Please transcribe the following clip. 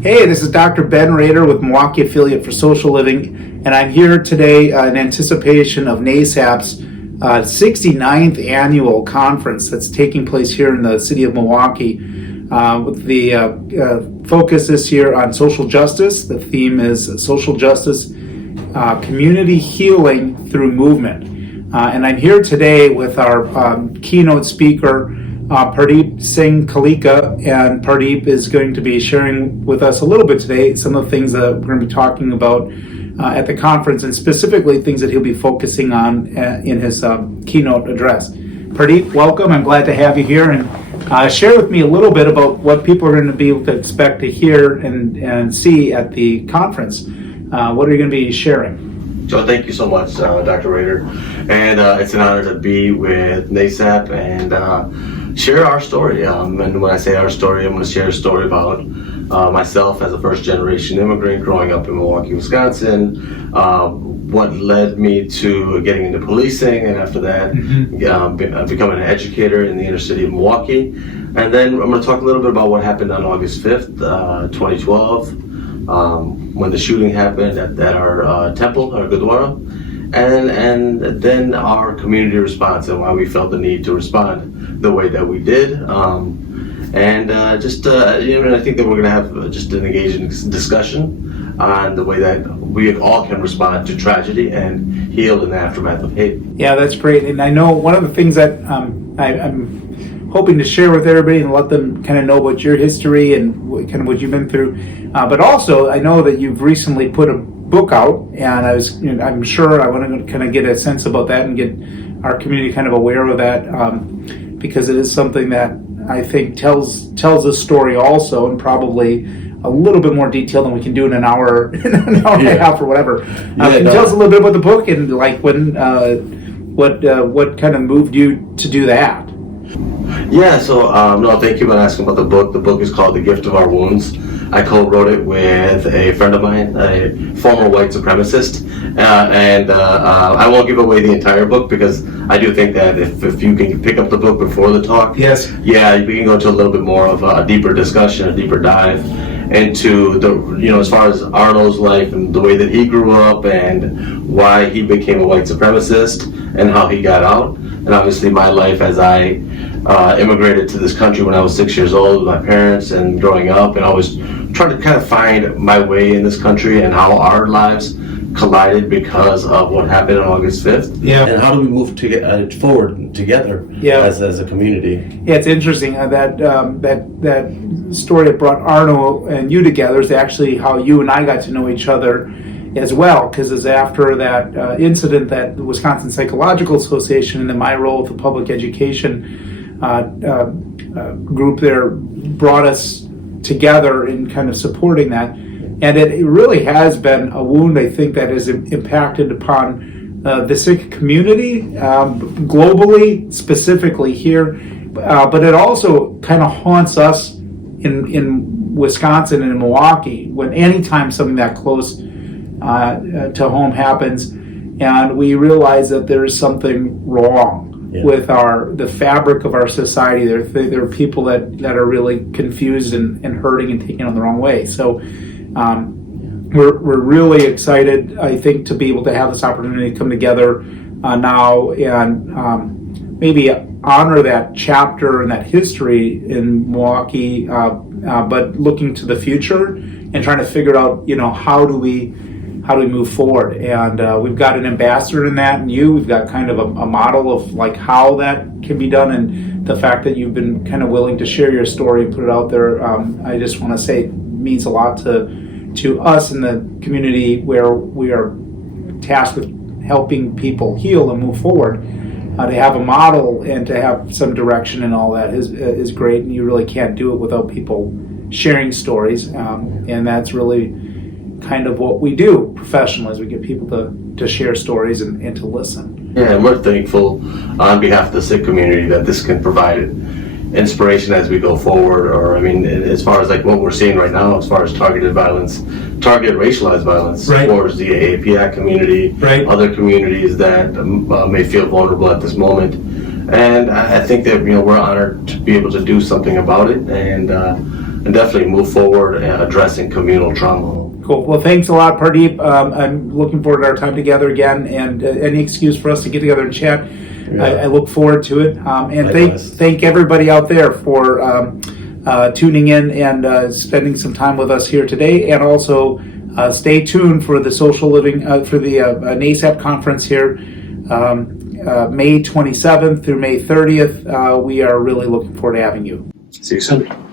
Hey, this is Dr. Ben Rader with Milwaukee Affiliate for Social Living, and I'm here today in anticipation of NASAP's 69th annual conference that's taking place here in the city of Milwaukee. With the focus this year on social justice. The theme is social justice, community healing through movement. And I'm here today with our keynote speaker, Pardeep Singh Kaleka, and Pardeep is going to be sharing with us a little bit today some of the things that we're going to be talking about at the conference, and specifically things that he'll be focusing on in his keynote address. Pardeep, welcome. I'm glad to have you here, and share with me a little bit about what people are going to be able to expect to hear and see at the conference. What are you going to be sharing? So thank you so much, Dr. Rader, and it's an honor to be with NASAP and share our story. And when I say our story, I'm going to share a story about myself as a first-generation immigrant growing up in Milwaukee, Wisconsin, what led me to getting into policing, and after that, becoming an educator in the inner city of Milwaukee. And then I'm going to talk a little bit about what happened on August 5th, 2012, when the shooting happened at our temple, our Gurdwara, and then our community response and why we felt the need to respond the way that we did. And I think that we're going to have just an engaging discussion on the way that we all can respond to tragedy and heal in the aftermath of hate. Yeah, that's great. And I know one of the things that I'm hoping to share with everybody and let them kind of know about your history and kind of what you've been through. But also, I know that you've recently put a book out, and I'm sure I want to kind of get a sense about that and get our community kind of aware of that, because it is something that I think tells a story also, and probably a little bit more detail than we can do in an hour and a half or whatever. Can you tell us a little bit about the book and like when what kind of moved you to do that? Yeah, so no, thank you for asking about the book. The book is called The Gift of Our Wounds. I co-wrote it with a friend of mine, a former white supremacist, and I won't give away the entire book because I do think that if you can pick up the book before the talk, yes, yeah, we can go into a little bit more of a deeper discussion, a deeper dive into as far as Arnold's life and the way that he grew up and why he became a white supremacist and how he got out, and obviously my life as I immigrated to this country when I was 6 years old with my parents and growing up, and I was trying to kind of find my way in this country and how our lives collided because of what happened on August 5th. Yeah. And how do we move forward together as a community? Yeah, it's interesting that story that brought Arno and you together is actually how you and I got to know each other as well, because it's after that incident that the Wisconsin Psychological Association and then my role with the public education group there brought us together in kind of supporting that. And it really has been a wound, I think, that has impacted upon the Sikh community globally, specifically here. But it also kind of haunts us in Wisconsin and in Milwaukee when anytime something that close to home happens, and we realize that there is something wrong with the fabric of our society. There are people that are really confused and hurting and taken on the wrong way. So we're really excited, I think, to be able to have this opportunity to come together now and maybe honor that chapter and that history in Milwaukee, but looking to the future and trying to figure out, how do we move forward. And we've got an ambassador in that, and we've got kind of a model of like how that can be done, and the fact that you've been kind of willing to share your story and put it out there, I just want to say it means a lot to us in the community where we are tasked with helping people heal and move forward. To have a model and to have some direction and all that is great, and you really can't do it without people sharing stories, and that's really kind of what we do professionally, is we get people to share stories and to listen. Yeah, and we're thankful on behalf of the Sikh community that this can provide inspiration as we go forward, or as far as like what we're seeing right now, as far as targeted racialized violence towards the AAPI community, other communities that may feel vulnerable at this moment. And I think that we're honored to be able to do something about it, and and definitely move forward addressing communal trauma. Cool. Well, thanks a lot, Pardeep. I'm looking forward to our time together again, and any excuse for us to get together and chat. Yeah. I look forward to it. And Likewise. thank everybody out there for tuning in and spending some time with us here today. And also stay tuned for the social living for the NASAP conference here, May 27th through May 30th. We are really looking forward to having you. See you soon.